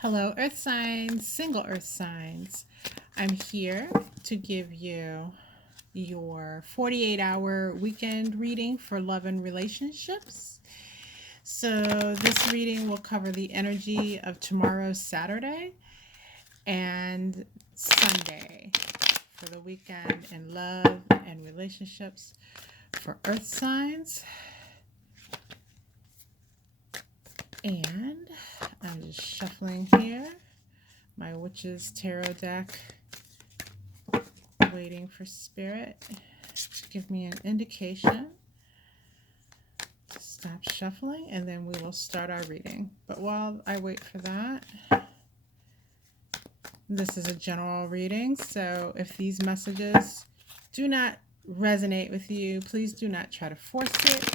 Hello, Earth signs, single Earth signs. I'm here to give you your 48-hour weekend reading for love and relationships. So, this reading will cover the energy of tomorrow, Saturday, and Sunday for the weekend in love and relationships for Earth signs. And I'm just shuffling here my Witch's Tarot deck, waiting for Spirit to give me an indication to stop shuffling, and then we will start our reading. But while I wait for that, this is a general reading, so if these messages do not resonate with you, please do not try to force it.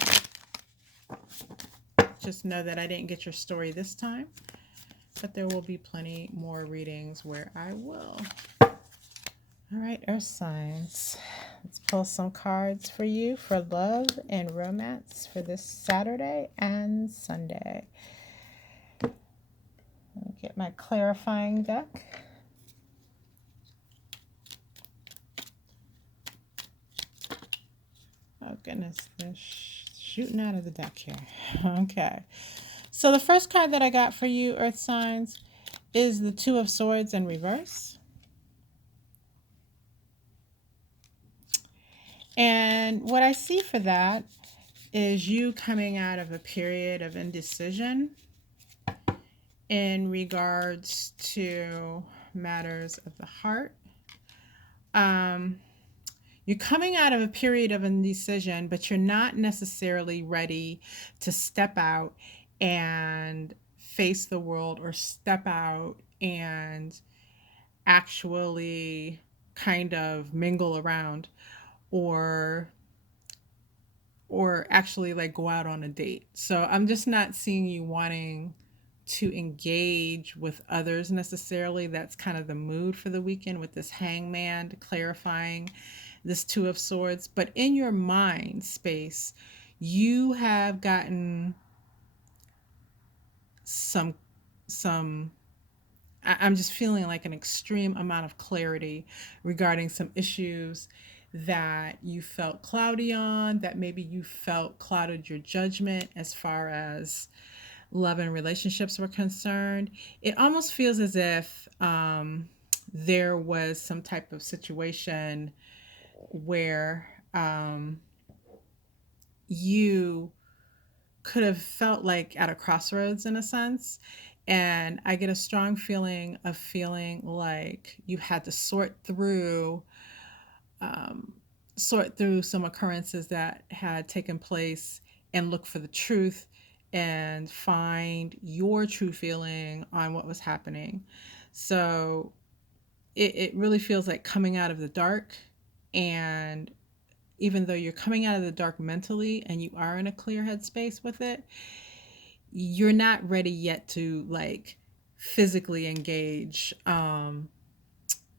Just know that I didn't get your story this time, but there will be plenty more readings where I will. All right, Earth signs. Let's pull some cards for you for love and romance for this Saturday and Sunday. Let me get my clarifying deck. Oh goodness, they're shooting out of the deck here. Okay. So the first card that I got for you, Earth signs, is the Two of Swords in reverse. And what I see for that is you coming out of a period of indecision in regards to matters of the heart. You're coming out of a period of indecision, but you're not necessarily ready to step out and face the world, or step out and actually kind of mingle around, or actually like go out on a date. So I'm just not seeing you wanting to engage with others necessarily. That's kind of the mood for the weekend with this hangman clarifying this Two of Swords. But in your mind space, you have gotten some I'm just feeling like an extreme amount of clarity regarding some issues that you felt cloudy on, that maybe you felt clouded your judgment as far as love and relationships were concerned. It almost feels as if there was some type of situation where you could have felt like at a crossroads in a sense. And I get a strong feeling of feeling like you had to um, sort through some occurrences that had taken place and look for the truth and find your true feeling on what was happening. So it really feels like coming out of the dark. And even though you're coming out of the dark mentally and you are in a clear headspace with it, you're not ready yet to like physically engage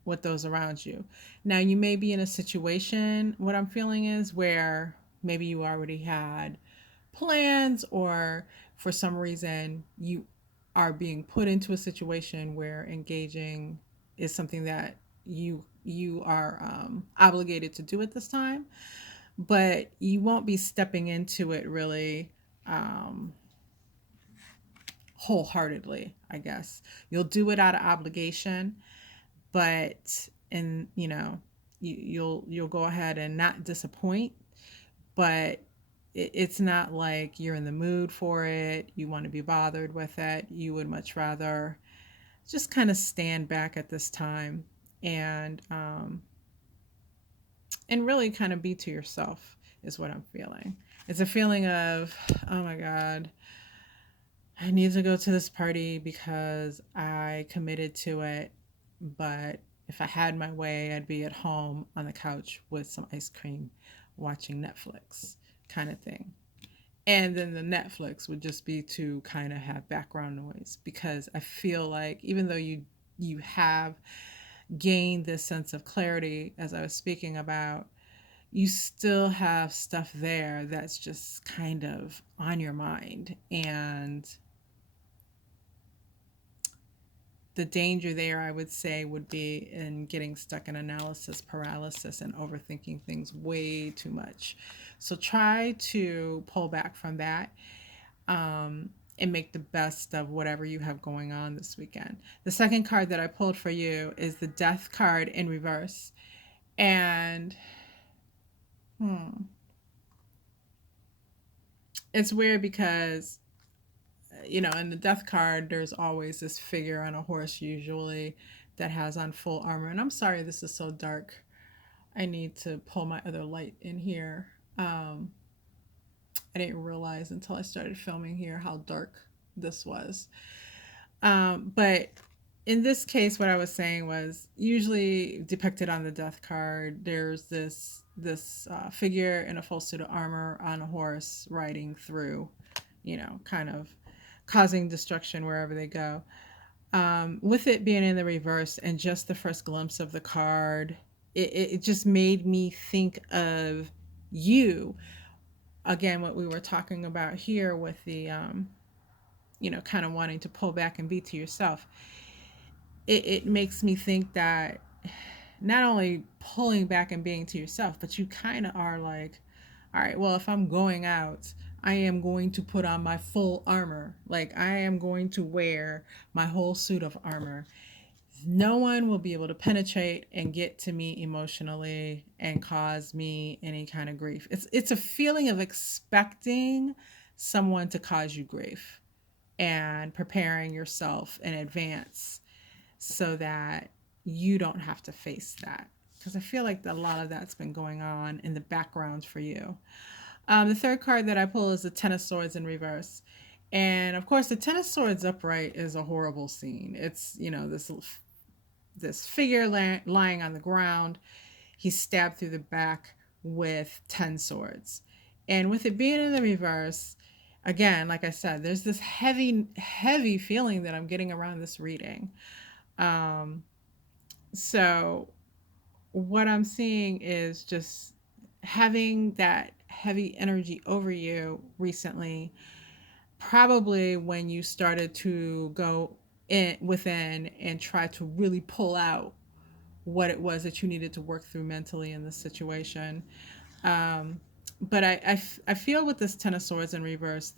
with those around you. Now, you may be in a situation, what I'm feeling is, where maybe you already had plans, or for some reason you are being put into a situation where engaging is something that you are obligated to do at this time, but you won't be stepping into it really um, wholeheartedly, I guess. You'll do it out of obligation, but and you'll go ahead and not disappoint, but it's not like you're in the mood for it. You want to be bothered with it. You would much rather just kind of stand back at this time and really kind of be to yourself is what I'm feeling. It's a feeling of, oh my God, I need to go to this party because I committed to it. But if I had my way, I'd be at home on the couch with some ice cream watching Netflix, kind of thing. And then the Netflix would just be to kind of have background noise, because I feel like even though you have gained this sense of clarity as I was speaking about, you still have stuff there that's just kind of on your mind. And the danger there, I would say, would be in getting stuck in analysis paralysis and overthinking things way too much. So try to pull back from that, and make the best of whatever you have going on this weekend. The second card that I pulled for you is the Death card in reverse. And hmm, it's weird because, in the Death card, there's always this figure on a horse, usually, that has on full armor. And I'm sorry, this is so dark. I need to pull my other light in here. I didn't realize until I started filming here how dark this was. But in this case, what I was saying was usually depicted on the Death card. There's this figure in a full suit of armor on a horse riding through, kind of causing destruction wherever they go. With it being in the reverse and just the first glimpse of the card, it just made me think of you again. What we were talking about here with the kind of wanting to pull back and be to yourself. It makes me think that not only pulling back and being to yourself, but you kind of are like, all right, well, if I'm going out, I am going to put on my full armor. Like, I am going to wear my whole suit of armor. No one will be able to penetrate and get to me emotionally and cause me any kind of grief. It's a feeling of expecting someone to cause you grief and preparing yourself in advance so that you don't have to face that. Because I feel like a lot of that's been going on in the background for you. The third card that I pull is the Ten of Swords in reverse. And of course, the Ten of Swords upright is a horrible scene. It's, this figure lying on the ground. He's stabbed through the back with 10 swords. And with it being in the reverse, again, like I said, there's this heavy, heavy feeling that I'm getting around this reading. Um, so what I'm seeing is just having that heavy energy over you recently, probably when you started to go in within and try to really pull out what it was that you needed to work through mentally in this situation. Um, but I feel with this Ten of Swords in reverse,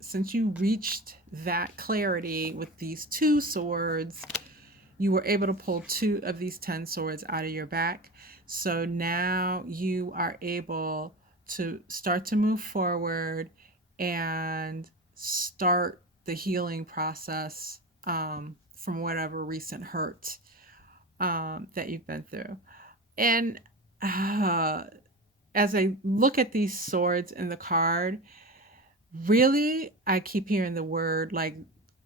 since you reached that clarity with these two swords, you were able to pull two of these 10 swords out of your back. So now you are able to start to move forward and start the healing process, from whatever recent hurt, that you've been through. And uh, as I look at these swords in the card, really, I keep hearing the word like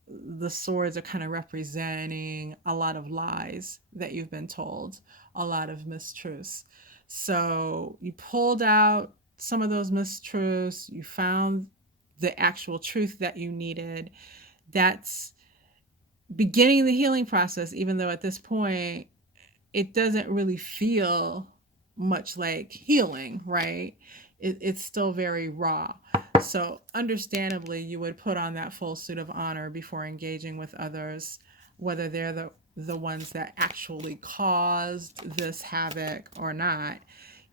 the swords are kind of representing a lot of lies that you've been told, a lot of mistruths. So you pulled out some of those mistruths, you found the actual truth that you needed. That's beginning the healing process, even though at this point it doesn't really feel much like healing, right? It's still very raw. So, understandably, you would put on that full suit of honor before engaging with others, whether they're the ones that actually caused this havoc or not.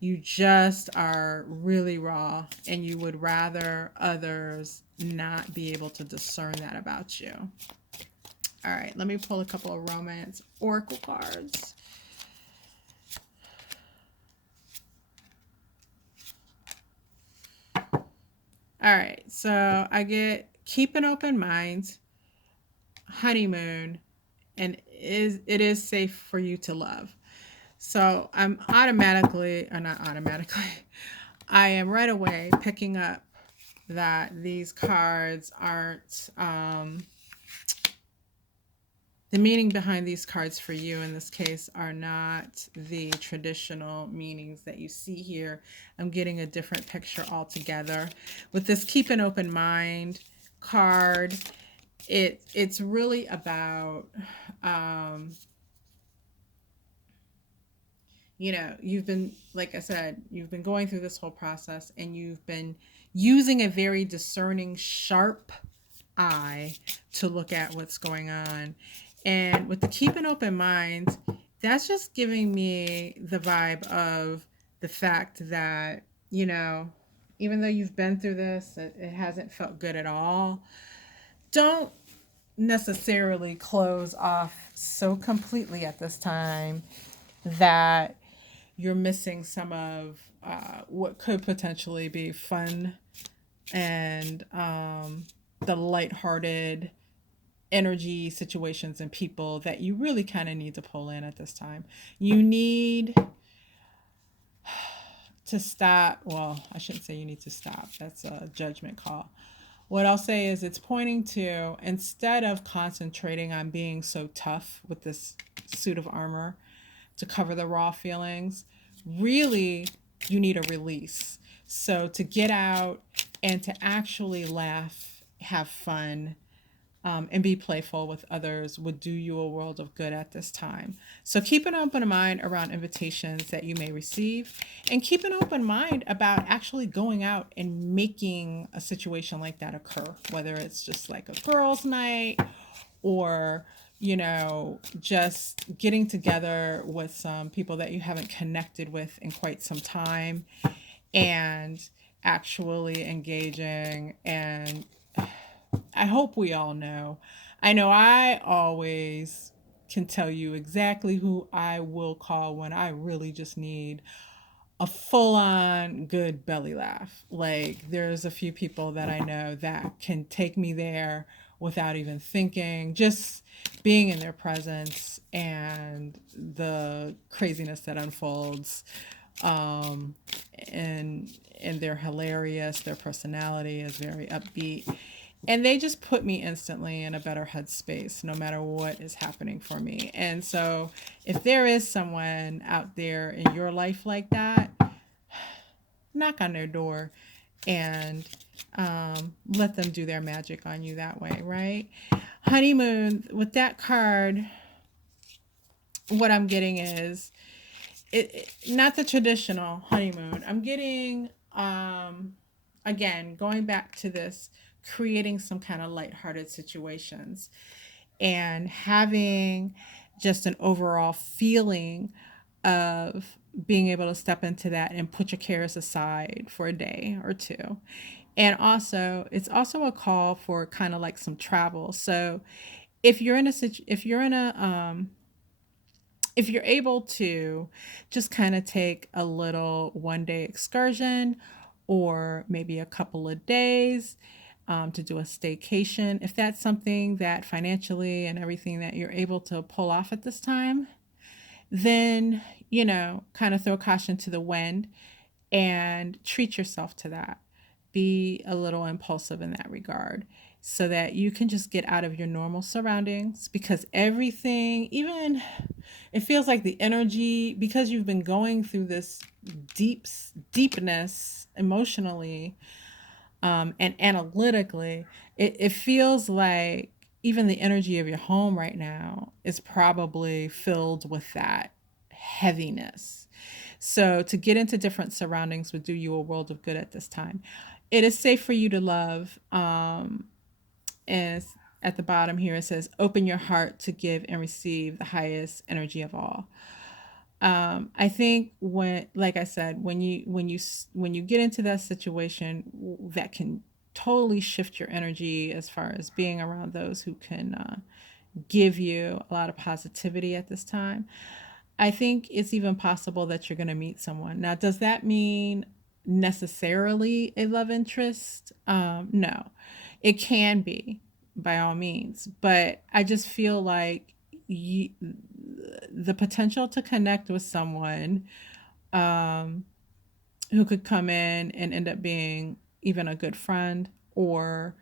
You just are really raw, and you would rather others not be able to discern that about you. All right, let me pull a couple of romance oracle cards. All right, so I get keep an open mind, honeymoon, and it is safe for you to love. So I'm automatically, or not automatically, I am right away picking up that these cards aren't, the meaning behind these cards for you in this case are not the traditional meanings that you see here. I'm getting a different picture altogether. With this keep an open mind card, it's really about, you've been, like I said, you've been going through this whole process and you've been using a very discerning, sharp eye to look at what's going on. And with the keep an open mind, that's just giving me the vibe of the fact that, you know, even though you've been through this, it hasn't felt good at all. Don't necessarily close off so completely at this time that you're missing some of what could potentially be fun and the lighthearted energy situations and people that you really kind of need to pull in at this time. You need to stop. Well, I shouldn't say you need to stop. That's a judgment call. What I'll say is it's pointing to, instead of concentrating on being so tough with this suit of armor to cover the raw feelings, really you need a release. So to get out and to actually laugh, have fun, and be playful with others would do you a world of good at this time. So keep an open mind around invitations that you may receive, and keep an open mind about actually going out and making a situation like that occur, whether it's just like a girls' night or just getting together with some people that you haven't connected with in quite some time and actually engaging. And I hope we all know. I know I always can tell you exactly who I will call when I really just need a full on good belly laugh. Like, there's a few people that I know that can take me there without even thinking, just being in their presence and the craziness that unfolds. Um, and they're hilarious. Their personality is very upbeat, and they just put me instantly in a better headspace no matter what is happening for me. And so, if there is someone out there in your life like that, knock on their door and let them do their magic on you that way, right? Honeymoon, with that card, what I'm getting is not the traditional honeymoon. I'm getting, again, going back to this, creating some kind of lighthearted situations and having just an overall feeling of being able to step into that and put your cares aside for a day or two. And also, it's also a call for kind of like some travel. So if you're in a if you're able to just kind of take a little 1 day excursion or maybe a couple of days, to do a staycation, if that's something that financially and everything that you're able to pull off at this time, then, kind of throw caution to the wind and treat yourself to that. Be a little impulsive in that regard so that you can just get out of your normal surroundings, because everything, even it feels like the energy, because you've been going through this deepness emotionally, and analytically, it feels like even the energy of your home right now is probably filled with that heaviness. So to get into different surroundings would do you a world of good at this time. It is safe for you to love. And at the bottom here, it says, open your heart to give and receive the highest energy of all. I think when, like I said, when you get into that situation that can totally shift your energy as far as being around those who can give you a lot of positivity at this time, I think it's even possible that you're going to meet someone. Now, does that mean necessarily a love interest? No, it can be by all means, but I just feel like you, the potential to connect with someone um, who could come in and end up being even a good friend, or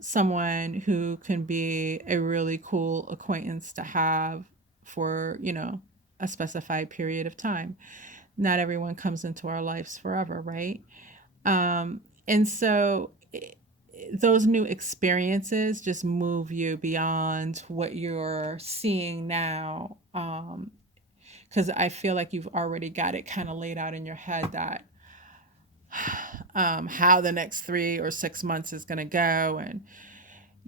someone who can be a really cool acquaintance to have for, a specified period of time. Not everyone comes into our lives forever, right? And so those new experiences just move you beyond what you're seeing now. Because I feel like you've already got it kind of laid out in your head that how the next 3 or 6 months is going to go. And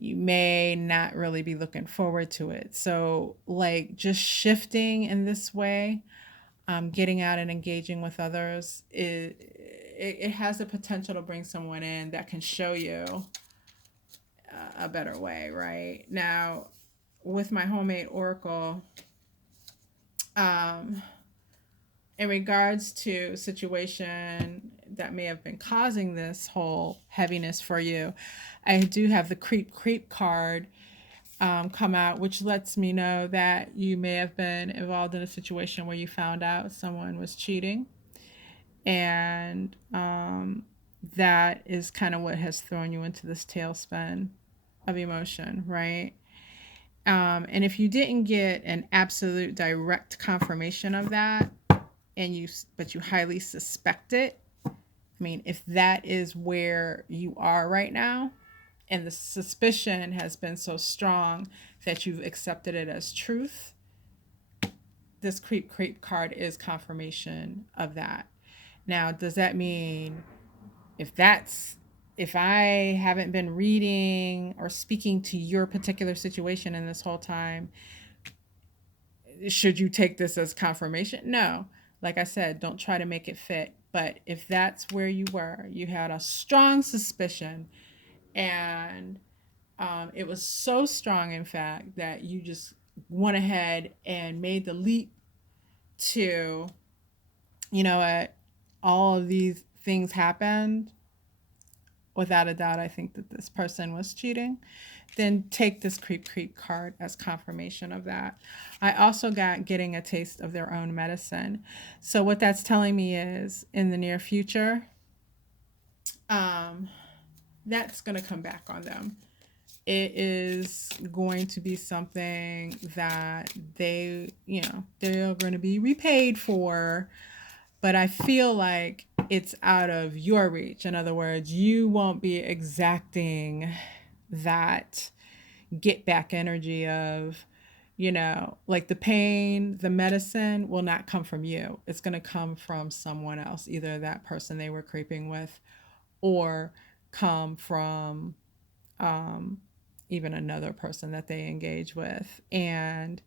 you may not really be looking forward to it. So, like, just shifting in this way, getting out and engaging with others, it has the potential to bring someone in that can show you a better way, right? Now, with my homemade oracle, um, in regards to situation that may have been causing this whole heaviness for you, I do have the creep card come out, which lets me know that you may have been involved in a situation where you found out someone was cheating. And that is kind of what has thrown you into this tailspin of emotion, right? And if you didn't get an absolute direct confirmation of that, but you highly suspect it, I mean, if that is where you are right now, and the suspicion has been so strong that you've accepted it as truth, this creep card is confirmation of that. Now, does that mean if that's if I haven't been reading or speaking to your particular situation in this whole time, should you take this as confirmation? No. Like I said, don't try to make it fit. But if that's where you were, you had a strong suspicion, and it was so strong, in fact, that you just went ahead and made the leap to, you know what, all of these things happened. Without a doubt, I think that this person was cheating. Then take this creep card as confirmation of that. I also got getting a taste of their own medicine. So what that's telling me is in the near future, um, that's going to come back on them. It is going to be something that they're going to be repaid for, but I feel like it's out of your reach. In other words, you won't be exacting that get back energy of, like the pain, the medicine will not come from you. It's going to come from someone else, either that person they were creeping with, or come from um, even another person that they engage with. And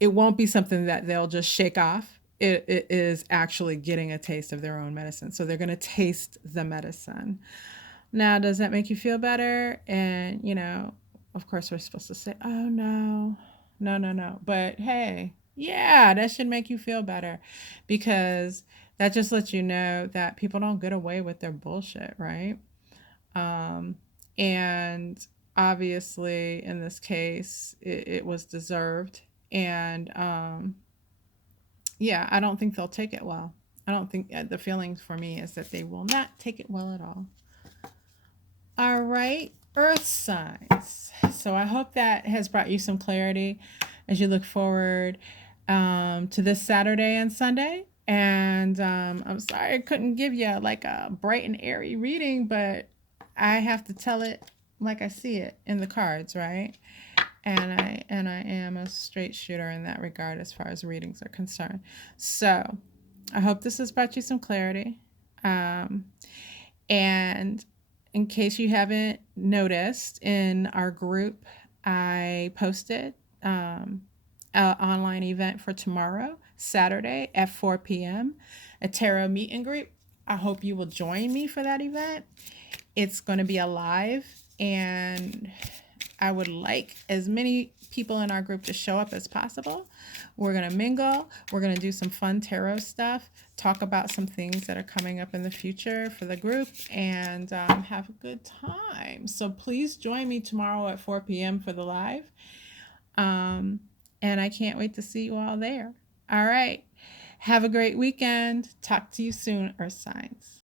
it won't be something that they'll just shake off. It is actually getting a taste of their own medicine. So they're going to taste the medicine. Now, does that make you feel better? And, of course, we're supposed to say, oh, no, no, no, no. But hey, yeah, that should make you feel better, because that just lets you know that people don't get away with their bullshit, right? Um, and obviously, in this case, it was deserved. And yeah, I don't think they'll take it well. I don't think the feeling for me is that they will not take it well at all. All right, earth signs. So I hope that has brought you some clarity as you look forward to this Saturday and Sunday. And I'm sorry I couldn't give you like a bright and airy reading, but I have to tell it like I see it in the cards, right? And I am a straight shooter in that regard as far as readings are concerned. So I hope this has brought you some clarity. Um, and in case you haven't noticed, in our group, I posted an online event for tomorrow, Saturday at 4 p.m., a tarot meet and greet. I hope you will join me for that event. It's going to be a live, and I would like as many people in our group to show up as possible. We're going to mingle. We're going to do some fun tarot stuff, talk about some things that are coming up in the future for the group, and have a good time. So please join me tomorrow at 4 p.m. for the live. And I can't wait to see you all there. All right. Have a great weekend. Talk to you soon, Earth Signs.